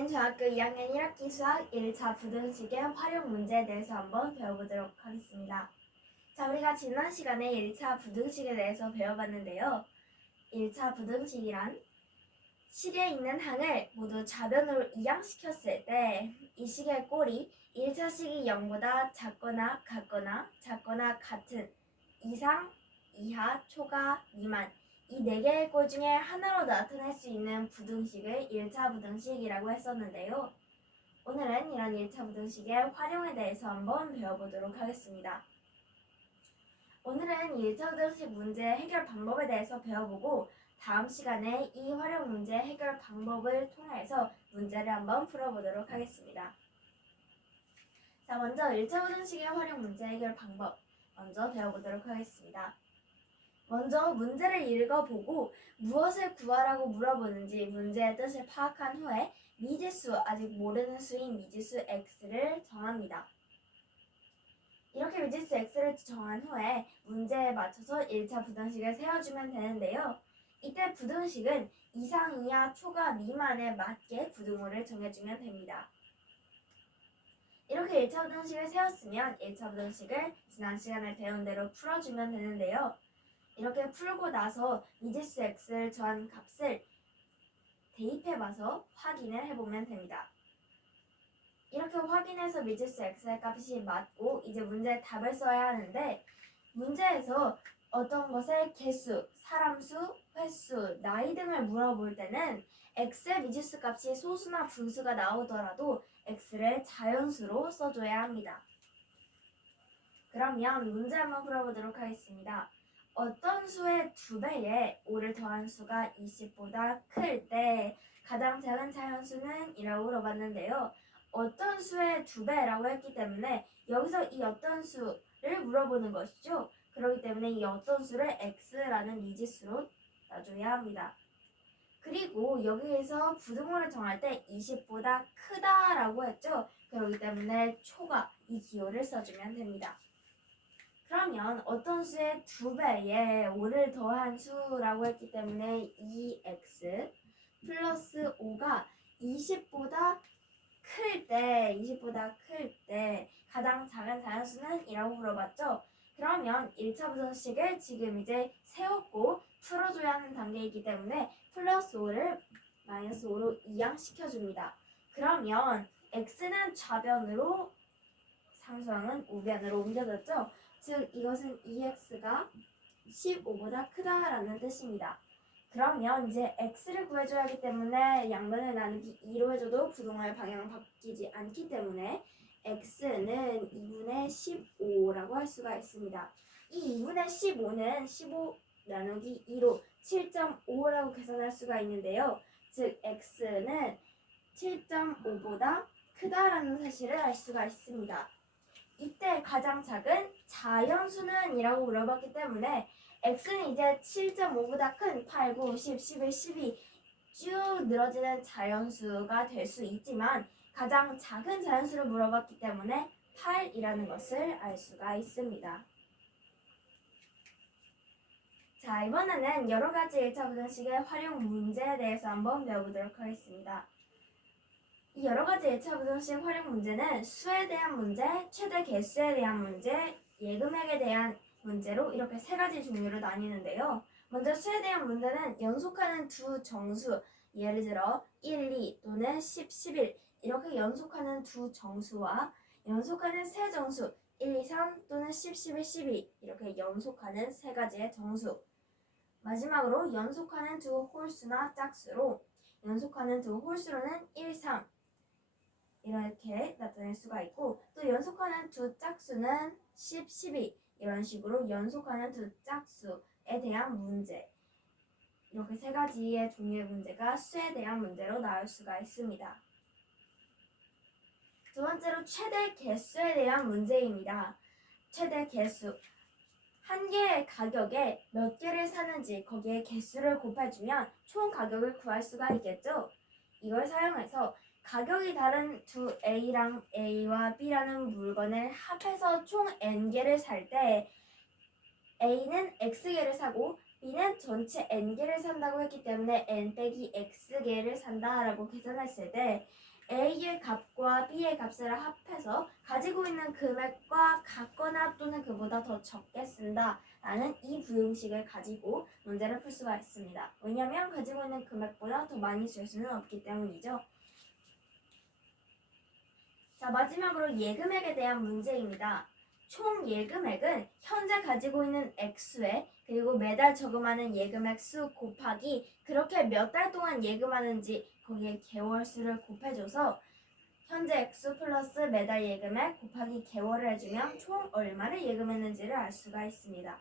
오늘은 중학교 2학년 1학기 수학 1차 부등식의 활용 문제에 대해서 한번 배워보도록 하겠습니다. 자, 우리가 지난 시간에 1차 부등식에 대해서 배워봤는데요. 1차 부등식이란 식에 있는 항을 모두 좌변으로 이항시켰을 때 이 식의 꼴이 1차 식이 0보다 작거나 같거나 같은 이상, 이하, 초과, 미만 이 4개의 꼴 중에 하나로 나타낼 수 있는 부등식을 1차 부등식이라고 했었는데요. 오늘은 이런 1차 부등식의 활용에 대해서 한번 배워보도록 하겠습니다. 오늘은 1차 부등식 문제 해결 방법에 대해서 배워보고 다음 시간에 이 활용 문제 해결 방법을 통해서 문제를 한번 풀어보도록 하겠습니다. 자, 먼저 1차 부등식의 활용 문제 해결 방법 먼저 배워보도록 하겠습니다. 먼저 문제를 읽어보고 무엇을 구하라고 물어보는지 문제의 뜻을 파악한 후에 미지수, 아직 모르는 수인 미지수 x를 정합니다. 이렇게 미지수 x를 정한 후에 문제에 맞춰서 1차 부등식을 세워주면 되는데요. 이때 부등식은 이상, 이하, 초과, 미만에 맞게 부등호를 정해주면 됩니다. 이렇게 1차 부등식을 세웠으면 1차 부등식을 지난 시간에 배운 대로 풀어주면 되는데요. 이렇게 풀고 나서 미지수 x를 정한 값을 대입해봐서 확인을 해보면 됩니다. 이렇게 확인해서 미지수 x의 값이 맞고 이제 문제에 답을 써야 하는데 문제에서 어떤 것의 개수, 사람수, 횟수, 나이 등을 물어볼 때는 x의 미지수 값이 소수나 분수가 나오더라도 x를 자연수로 써줘야 합니다. 그러면 문제 한번 풀어보도록 하겠습니다. 어떤 수의 2배에 5를 더한 수가 20보다 클 때 가장 작은 자연수는? 이라고 물어봤는데요. 어떤 수의 2배라고 했기 때문에 여기서 이 어떤 수를 물어보는 것이죠. 그렇기 때문에 이 어떤 수를 x라는 미지수로 놔줘야 합니다. 그리고 여기에서 부등호를 정할 때 20보다 크다라고 했죠. 그렇기 때문에 초과 이 기호를 써주면 됩니다. 그러면 어떤 수의 2배에 5를 더한 수라고 했기 때문에 2x 플러스 5가 20보다 클 때 가장 작은 자연수는? 이라고 물어봤죠. 그러면 1차 부등식을 지금 이제 세웠고 풀어줘야 하는 단계이기 때문에 플러스 5를 마이너스 5로 이항시켜줍니다. 그러면 x는 좌변으로 상수항은 우변으로 옮겨졌죠. 즉 이것은 2x가 15보다 크다라는 뜻입니다. 그러면 이제 x를 구해줘야 하기 때문에 양변을 나누기 2로 해줘도 부등호의 방향은 바뀌지 않기 때문에 x는 2분의 15라고 할 수가 있습니다. 이 2분의 15는 15 나누기 2로 7.5라고 계산할 수가 있는데요. 즉 x는 7.5보다 크다라는 사실을 알 수가 있습니다. 이때 가장 작은 자연수는? 이라고 물어봤기 때문에 x는 이제 7.5보다 큰 8, 9, 10, 11, 12 쭉 늘어지는 자연수가 될 수 있지만 가장 작은 자연수를 물어봤기 때문에 8이라는 것을 알 수가 있습니다. 자, 이번에는 여러 가지 1차 부등식의 활용 문제에 대해서 한번 배워보도록 하겠습니다. 이 여러 가지 1차 부등식 활용 문제는 수에 대한 문제, 최대 개수에 대한 문제, 예금액에 대한 문제로 이렇게 3가지 종류로 나뉘는데요. 먼저 수에 대한 문제는 연속하는 두 정수, 예를 들어 1, 2 또는 10, 11 이렇게 연속하는 두 정수와 연속하는 세 정수 1, 2, 3 또는 10, 11, 12 이렇게 연속하는 3가지의 정수, 마지막으로 연속하는 두 홀수나 짝수로 연속하는 두 홀수로는 1, 3 이렇게 나타낼 수가 있고 또 연속하는 두 짝수는 10, 12 이런 식으로 연속하는 두 짝수에 대한 문제, 이렇게 3가지의 종류의 문제가 수에 대한 문제로 나올 수가 있습니다. 두 번째로 최대 개수에 대한 문제입니다. 최대 개수, 한 개의 가격에 몇 개를 사는지 거기에 개수를 곱해주면 총 가격을 구할 수가 있겠죠. 이걸 사용해서 가격이 다른 두 A랑 A와 B라는 물건을 합해서 총 N개를 살 때 A는 X개를 사고 B는 전체 n개를 산다고 했기 때문에 n 빼기 x개를 산다라고 계산했을 때 A의 값과 B의 값을 합해서 가지고 있는 금액과 같거나 또는 그보다 더 적게 쓴다 라는 이 부등식을 가지고 문제를 풀 수가 있습니다. 왜냐하면 가지고 있는 금액보다 더 많이 쓸 수는 없기 때문이죠. 자, 마지막으로 예금액에 대한 문제입니다. 총 예금액은 현재 가지고 있는 액수에 그리고 매달 저금하는 예금액 수 곱하기 그렇게 몇 달 동안 예금하는지 거기에 개월 수를 곱해줘서 현재 액수 플러스 매달 예금액 곱하기 개월을 해주면 총 얼마를 예금했는지를 알 수가 있습니다.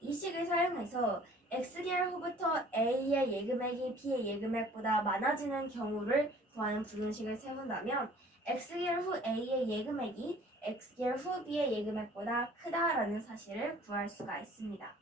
이 식을 사용해서 X개월 후부터 A의 예금액이 B의 예금액보다 많아지는 경우를 구하는 부등식을 세운다면 X개월 후 A의 예금액이 X개월 후 B의 예금액보다 크다라는 사실을 구할 수가 있습니다.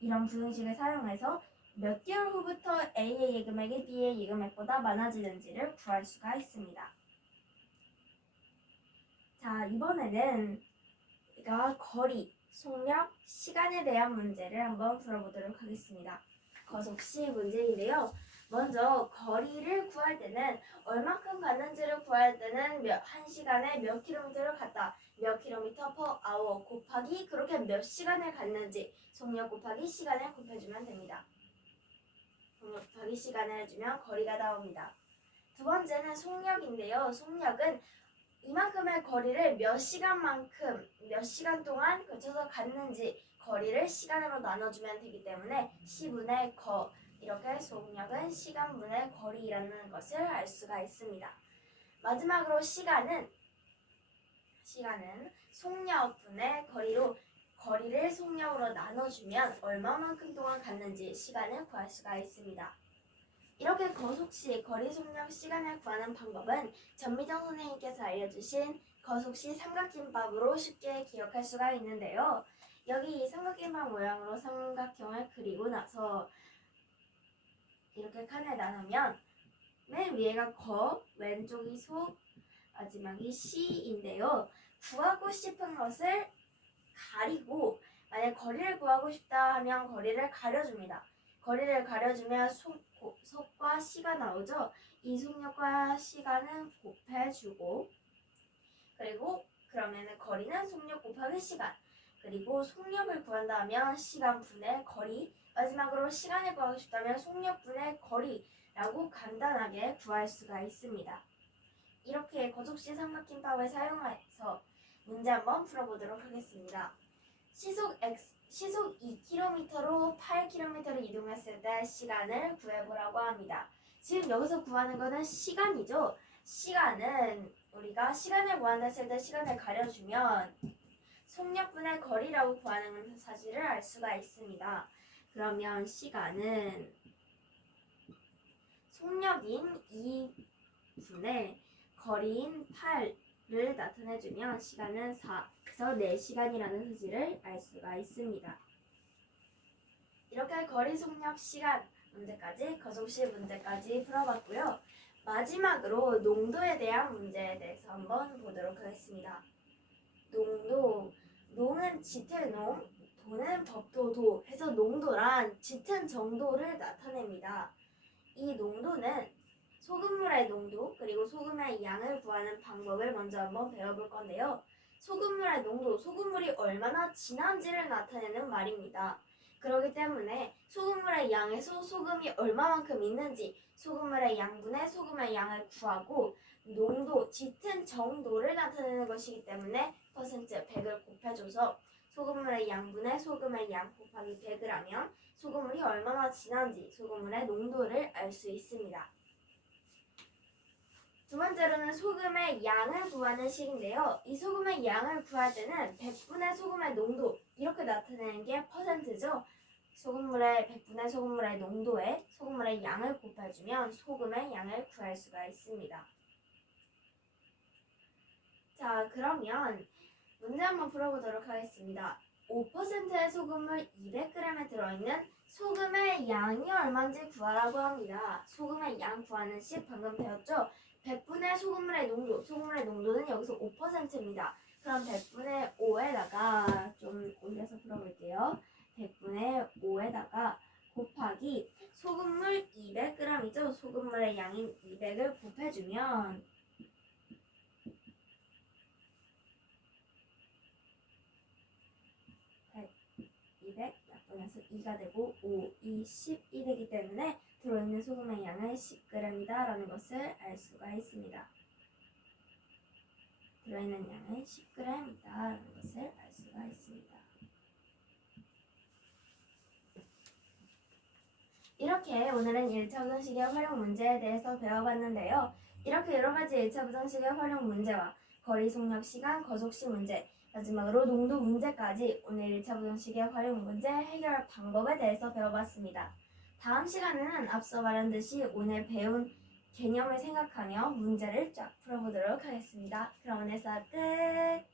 이런 부등식을 사용해서 몇 개월 후부터 A의 예금액이 B의 예금액보다 많아지는지를 구할 수가 있습니다. 자, 이번에는 우리가 거리, 속력, 시간에 대한 문제를 한번 풀어보도록 하겠습니다. 거속시 문제인데요. 먼저 거리를 구할 때는 얼마큼 갔는지를 구할 때는 한 시간에 몇 킬로미터를 갔다, 몇 킬로미터 per hour 곱하기 그렇게 몇 시간을 갔는지 속력 곱하기 시간을 곱해주면 됩니다. 속력 곱하기 시간을 해주면 거리가 나옵니다. 두 번째는 속력인데요. 속력은 이만큼의 거리를 몇 시간 동안 거쳐서 갔는지 거리를 시간으로 나눠주면 되기 때문에 시분의 거 이렇게 속력은 시간분의 거리라는 것을 알 수가 있습니다. 마지막으로 시간은 속력분의 거리로 거리를 속력으로 나눠주면 얼마만큼 동안 갔는지 시간을 구할 수가 있습니다. 이렇게 거속시, 거리, 속력, 시간을 구하는 방법은 전미정 선생님께서 알려주신 거속시 삼각김밥으로 쉽게 기억할 수가 있는데요. 여기 이 삼각김밥 모양으로 삼각형을 그리고 나서 이렇게 칸을 나누면 맨 위에가 거, 왼쪽이 속, 마지막이 시인데요. 구하고 싶은 것을 가리고 만약 거리를 구하고 싶다 하면 거리를 가려줍니다. 거리를 가려주면 속과 시가 나오죠. 이 속력과 시간은 곱해주고 그리고 그러면 거리는 속력 곱하기 시간 그리고 속력을 구한다면 시간분의 거리 마지막으로 시간을 구하고 싶다면 속력분의 거리라고 간단하게 구할 수가 있습니다. 이렇게 거속시 삼각김밥을 사용해서 문제 한번 풀어보도록 하겠습니다. 시속 2km로 8km를 이동했을 때 시간을 구해보라고 합니다. 지금 여기서 구하는 것은 시간이죠. 시간은 우리가 시간을 구한다 했을 때 시간을 가려주면 속력분의 거리라고 구하는 사실을 알 수가 있습니다. 그러면 시간은 속력인 2분의 거리인 8를 나타내주면 시간은 4. 그래서 4시간이라는 사실을 알 수가 있습니다. 이렇게 거리, 속력, 시간 문제까지 거속시 문제까지 풀어봤고요. 마지막으로 농도에 대한 문제에 대해서 한번 보도록 하겠습니다. 농도, 농은 짙은 농, 도는 법도도 해서 농도란 짙은 정도를 나타냅니다. 이 농도는 소금물의 농도 그리고 소금의 양을 구하는 방법을 먼저 한번 배워볼 건데요. 소금물의 농도, 소금물이 얼마나 진한지를 나타내는 말입니다. 그렇기 때문에 소금물의 양에서 소금이 얼마만큼 있는지 소금물의 양분의 소금의 양을 구하고 농도, 짙은 정도를 나타내는 것이기 때문에 퍼센트 100을 곱해줘서 소금물의 양분의 소금의 양 곱하기 100을 하면 소금물이 얼마나 진한지 소금물의 농도를 알 수 있습니다. 두 번째로는 소금의 양을 구하는 식인데요. 이 소금의 양을 구할 때는 100분의 소금의 농도 이렇게 나타내는 게 퍼센트죠. 소금물의 100분의 소금물의 농도에 소금물의 양을 곱해주면 소금의 양을 구할 수가 있습니다. 자, 그러면 문제 한번 풀어보도록 하겠습니다. 5%의 소금물 200g에 들어있는 소금의 양이 얼마인지 구하라고 합니다. 소금의 양 구하는 식 방금 배웠죠? 100분의 소금물의 농도, 소금물의 농도는 여기서 5%입니다. 그럼 100분의 5에다가 좀 올려서 풀어볼게요. 100분의 5에다가 곱하기 소금물 200g이죠. 소금물의 양인 200을 곱해주면 200 약분해서 2가 되고 5, 2, 10이 되기 때문에 들어있는 소금의 양은 10g이다 라는 것을 알 수가 있습니다. 들어있는 양은 10g이다 라는 것을 알 수가 있습니다. 이렇게 오늘은 1차 부정식의 활용 문제에 대해서 배워봤는데요. 이렇게 여러가지 1차 부정식의 활용 문제와 거리 속력 시간 거속시 문제, 마지막으로 농도 문제까지 오늘 1차 부정식의 활용 문제 해결 방법에 대해서 배워봤습니다. 다음 시간에는 앞서 말한 듯이 오늘 배운 개념을 생각하며 문제를 쫙 풀어보도록 하겠습니다. 그럼 오늘 수업 끝!